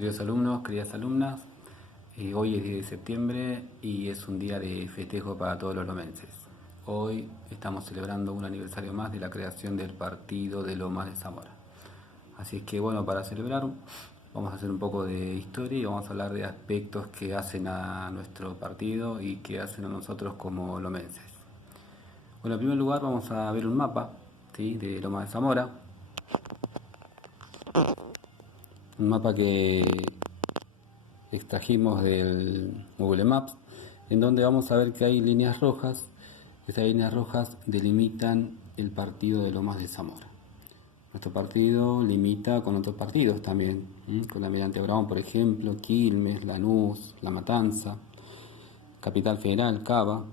Queridos alumnos, queridas alumnas, hoy es 10 de septiembre y es un día de festejo para todos los lomenses. Hoy estamos celebrando un aniversario más de la creación del partido de Lomas de Zamora. Así es que bueno, para celebrar vamos a hacer un poco de historia y vamos a hablar de aspectos que hacen a nuestro partido y que hacen a nosotros como lomenses. Bueno, en primer lugar vamos a ver un mapa, ¿sí?, de Lomas de Zamora. Un mapa que extrajimos del Google Maps, en donde vamos a ver que hay líneas rojas. Esas líneas rojas delimitan el partido de Lomas de Zamora. Nuestro partido limita con otros partidos también, con la Almirante Brown, por ejemplo, Quilmes, Lanús, La Matanza, Capital Federal, Cava,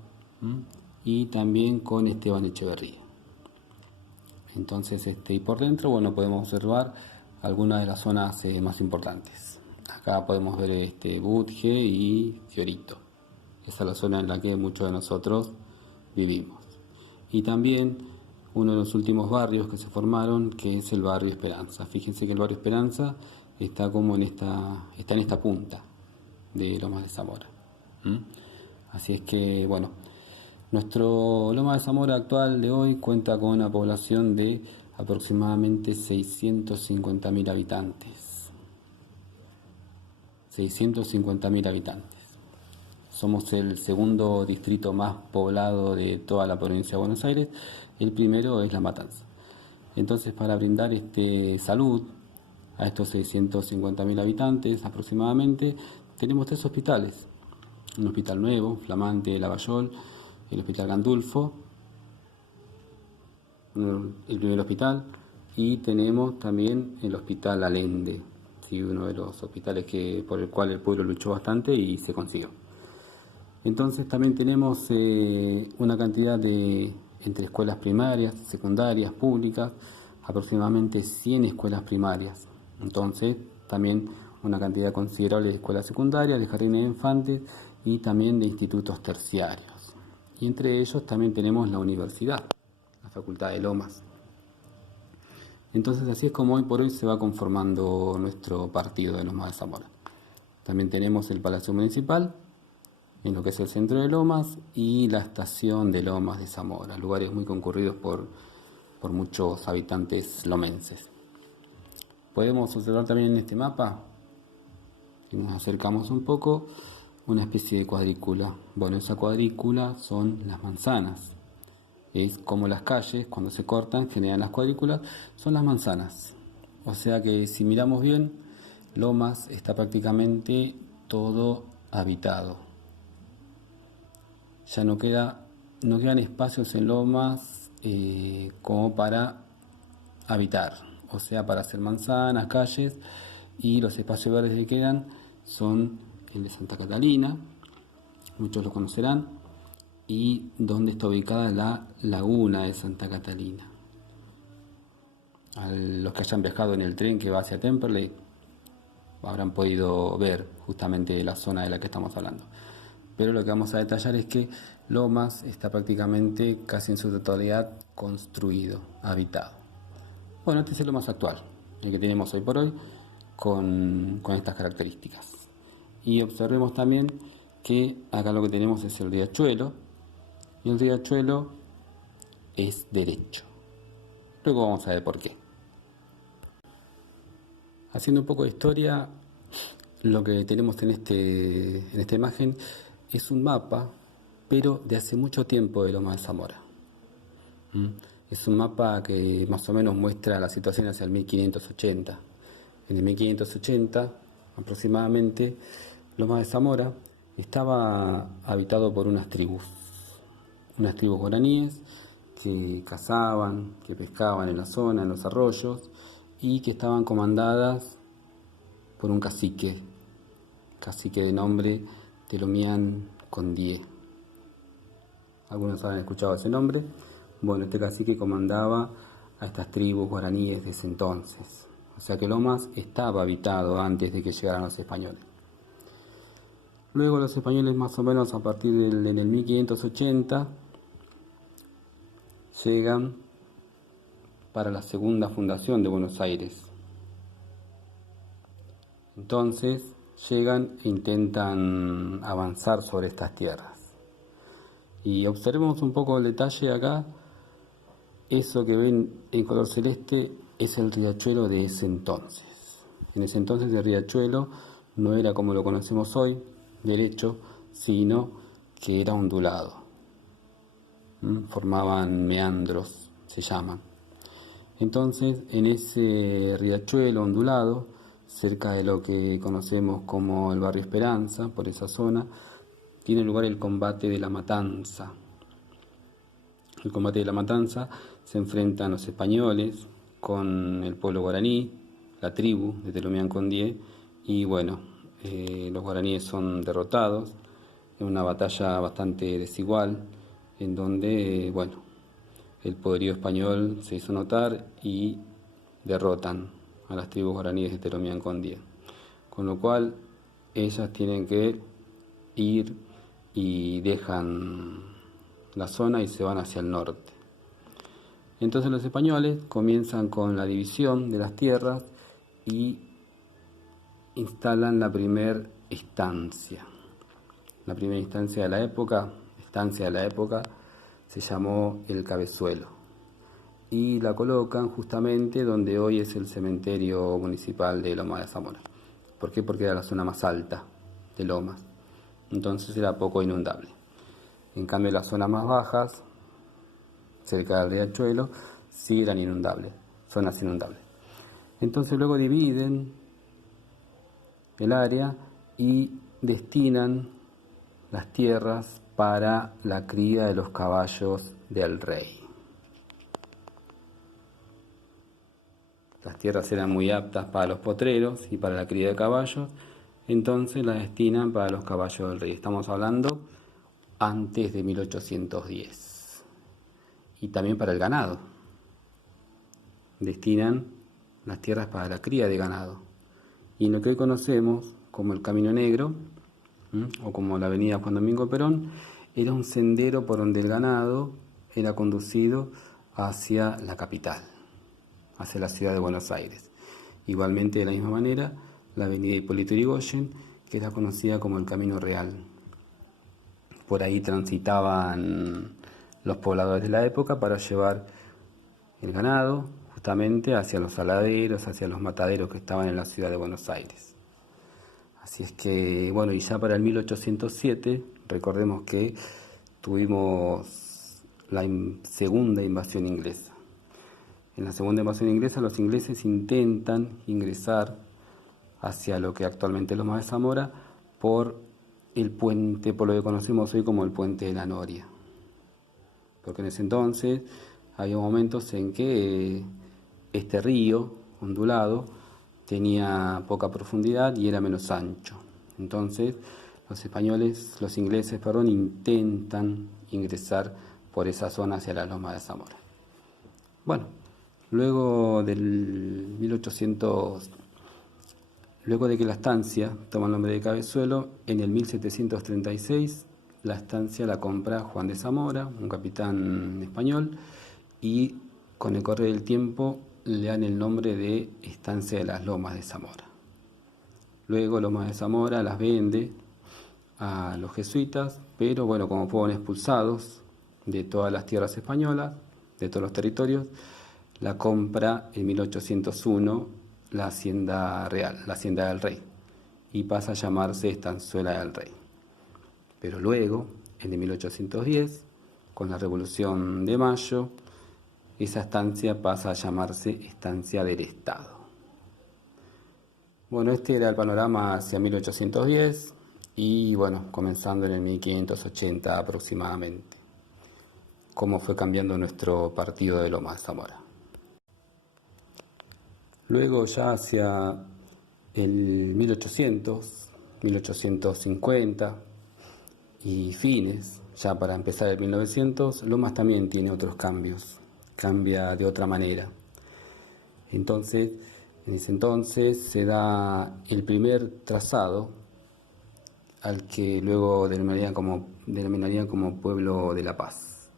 y también con Esteban Echeverría. Entonces, y por dentro, bueno, podemos observar algunas de las zonas más importantes. Acá podemos ver Budge y Fiorito. Esa es la zona en la que muchos de nosotros vivimos. Y también uno de los últimos barrios que se formaron, que es el barrio Esperanza. Fíjense que el barrio Esperanza está como en esta punta de Lomas de Zamora. Así es que, bueno, nuestro Loma de Zamora actual de hoy cuenta con una población de aproximadamente 650.000 habitantes. 650.000 habitantes. Somos el segundo distrito más poblado de toda la provincia de Buenos Aires. El primero es La Matanza. Entonces, para brindar salud a estos 650.000 habitantes aproximadamente, tenemos 3 hospitales. Un hospital nuevo, flamante, Lavallol, el Hospital Gandulfo, el primer hospital, y tenemos también el Hospital Allende, ¿sí?, uno de los hospitales por el cual el pueblo luchó bastante y se consiguió. Entonces también tenemos una cantidad entre escuelas primarias, secundarias, públicas, aproximadamente 100 escuelas primarias. Entonces también una cantidad considerable de escuelas secundarias, de jardines de infantes y también de institutos terciarios. Y entre ellos también tenemos la universidad, la Facultad de Lomas. Entonces así es como hoy por hoy se va conformando nuestro partido de Lomas de Zamora. También tenemos el Palacio Municipal, en lo que es el centro de Lomas, y la estación de Lomas de Zamora, lugares muy concurridos por muchos habitantes lomenses. Podemos observar también en este mapa, si nos acercamos un poco, una especie de cuadrícula. Bueno, esa cuadrícula son las manzanas. Es como las calles, cuando se cortan, generan las cuadrículas, son las manzanas. O sea que si miramos bien, Lomas está prácticamente todo habitado. Ya no quedan espacios en Lomas como para habitar, o sea, para hacer manzanas, calles, y los espacios verdes que quedan son el de Santa Catalina, muchos lo conocerán, y donde está ubicada la laguna de Santa Catalina. A los que hayan viajado en el tren que va hacia Temperley habrán podido ver justamente la zona de la que estamos hablando. Pero lo que vamos a detallar es que Lomas está prácticamente casi en su totalidad construido, habitado. Bueno, este es el Lomas actual, el que tenemos hoy por hoy, con estas características. Y observemos también que acá lo que tenemos es el riachuelo, y el riachuelo es derecho. Luego vamos a ver por qué. Haciendo un poco de historia, lo que tenemos en esta imagen es un mapa, pero de hace mucho tiempo de Lomas de Zamora. Es un mapa que más o menos muestra la situación hacia el 1580. En el 1580, aproximadamente, Lomas de Zamora estaba habitado por unas tribus guaraníes que cazaban, que pescaban en la zona, en los arroyos, y que estaban comandadas por un cacique de nombre Telomián Condie. Algunos habrán escuchado ese nombre. Bueno, este cacique comandaba a estas tribus guaraníes de ese entonces. O sea que Lomas estaba habitado antes de que llegaran los españoles. Luego los españoles, más o menos a partir del 1580, llegan para la segunda fundación de Buenos Aires. Entonces llegan e intentan avanzar sobre estas tierras. Y observemos un poco el detalle acá. Eso que ven en color celeste es el riachuelo de ese entonces. En ese entonces el riachuelo no era como lo conocemos hoy, derecho, sino que era ondulado. Formaban meandros, se llaman. Entonces, en ese riachuelo ondulado, cerca de lo que conocemos como el barrio Esperanza, por esa zona, tiene lugar el combate de la Matanza. El combate de la Matanza se enfrentan los españoles con el pueblo guaraní, la tribu de Telomián Condie, y bueno, los guaraníes son derrotados en una batalla bastante desigual, en donde, bueno, el poderío español se hizo notar y derrotan a las tribus guaraníes de Telomián Condie. Con lo cual, ellas tienen que ir y dejan la zona y se van hacia el norte. Entonces los españoles comienzan con la división de las tierras y instalan la primera estancia. La primera estancia de la época se llamó El Cabezuelo y la colocan justamente donde hoy es el cementerio municipal de Lomas de Zamora. ¿Por qué? Porque era la zona más alta de Lomas, entonces era poco inundable. En cambio las zonas más bajas, cerca del riachuelo, sí eran inundables, zonas inundables. Entonces luego dividen el área y destinan las tierras para la cría de los caballos del rey. Las tierras eran muy aptas para los potreros y para la cría de caballos, entonces las destinan para los caballos del rey. Estamos hablando antes de 1810. Y también para el ganado. Destinan las tierras para la cría de ganado. Y en lo que hoy conocemos como el Camino Negro, o como la avenida Juan Domingo Perón, era un sendero por donde el ganado era conducido hacia la capital, hacia la ciudad de Buenos Aires. Igualmente, de la misma manera, la avenida Hipólito Yrigoyen, que era conocida como el Camino Real. Por ahí transitaban los pobladores de la época para llevar el ganado justamente hacia los saladeros, hacia los mataderos que estaban en la ciudad de Buenos Aires. Así es que, bueno, y ya para el 1807, recordemos que tuvimos la segunda invasión inglesa. En la segunda invasión inglesa, los ingleses intentan ingresar hacia lo que actualmente es Lomas de Zamora por el puente, por lo que conocemos hoy como el puente de la Noria. Porque en ese entonces había momentos en que este río ondulado tenía poca profundidad y era menos ancho. Entonces los ingleses, intentan ingresar por esa zona hacia la Loma de Zamora. Bueno, luego de que la estancia toma el nombre de Cabezuelo, en el 1736 la estancia la compra Juan de Zamora, un capitán español, y con el correr del tiempo le dan el nombre de Estancia de las Lomas de Zamora. Luego Lomas de Zamora las vende a los jesuitas, pero bueno, como fueron expulsados de todas las tierras españolas, de todos los territorios, la compra en 1801 la Hacienda Real, la Hacienda del Rey, y pasa a llamarse Estanzuela del Rey. Pero luego, en el 1810, con la Revolución de Mayo, esa estancia pasa a llamarse Estancia del Estado. Bueno, este era el panorama hacia 1810 y bueno, comenzando en el 1580 aproximadamente, cómo fue cambiando nuestro partido de Lomas de Zamora. Luego ya hacia el 1800, 1850 y fines, ya para empezar el 1900, Lomas también tiene otros cambios, cambia de otra manera. Entonces, en ese entonces se da el primer trazado al que luego denominarían como Pueblo de la Paz.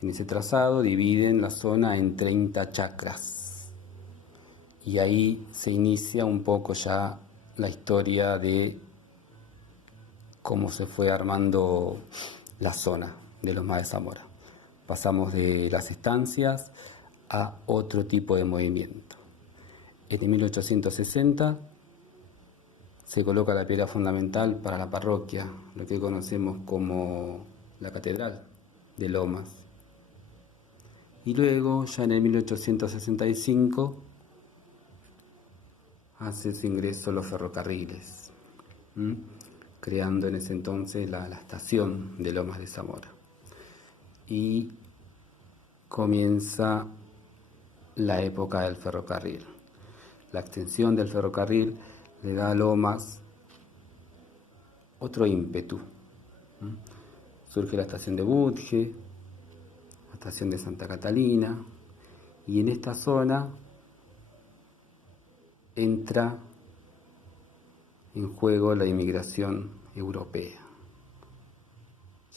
En ese trazado dividen la zona en 30 chacras y ahí se inicia un poco ya la historia de cómo se fue armando la zona de Lomas de Zamora. Pasamos de las estancias a otro tipo de movimiento. En 1860 se coloca la piedra fundamental para la parroquia, lo que conocemos como la Catedral de Lomas. Y luego, ya en el 1865, hace su ingreso los ferrocarriles, creando en ese entonces la estación de Lomas de Zamora. Y comienza la época del ferrocarril. La extensión del ferrocarril le da a Lomas otro ímpetu. Surge la estación de Budge, la estación de Santa Catalina, y en esta zona entra en juego la inmigración europea.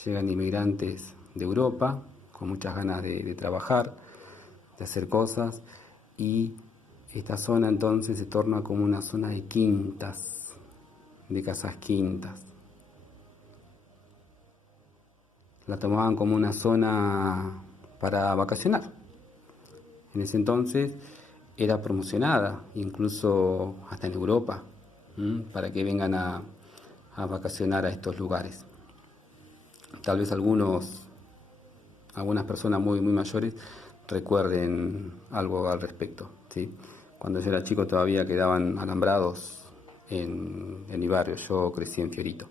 Llegan inmigrantes de Europa con muchas ganas de trabajar, de hacer cosas, y esta zona entonces se torna como una zona de quintas, de casas quintas. La tomaban como una zona para vacacionar. En ese entonces era promocionada, incluso hasta en Europa, para que vengan a vacacionar a estos lugares. Tal vez algunas personas muy mayores recuerden algo al respecto, ¿sí? Cuando yo era chico todavía quedaban alambrados en mi barrio, yo crecí en Fiorito.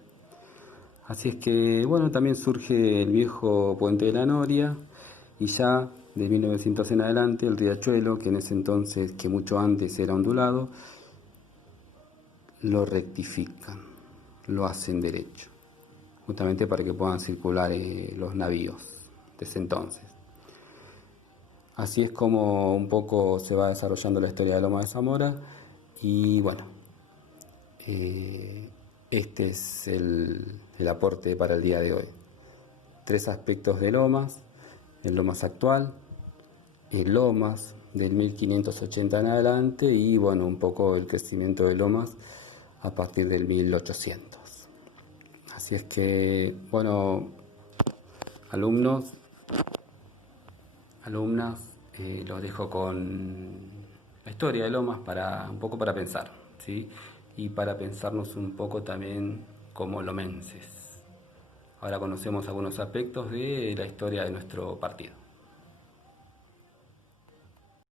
Así es que, bueno, también surge el viejo puente de la Noria, y ya de 1900 en adelante el riachuelo, que en ese entonces, que mucho antes era ondulado, lo rectifican, lo hacen derecho, justamente para que puedan circular los navíos de ese entonces. Así es como un poco se va desarrollando la historia de Lomas de Zamora, y bueno, este es el aporte para el día de hoy. 3 aspectos de Lomas: el Lomas actual, el Lomas del 1580 en adelante, y bueno, un poco el crecimiento de Lomas a partir del 1800. Así es que, bueno, alumnos, alumnas, los dejo con la historia de Lomas un poco para pensar, ¿sí? Y para pensarnos un poco también como lomenses. Ahora conocemos algunos aspectos de la historia de nuestro partido.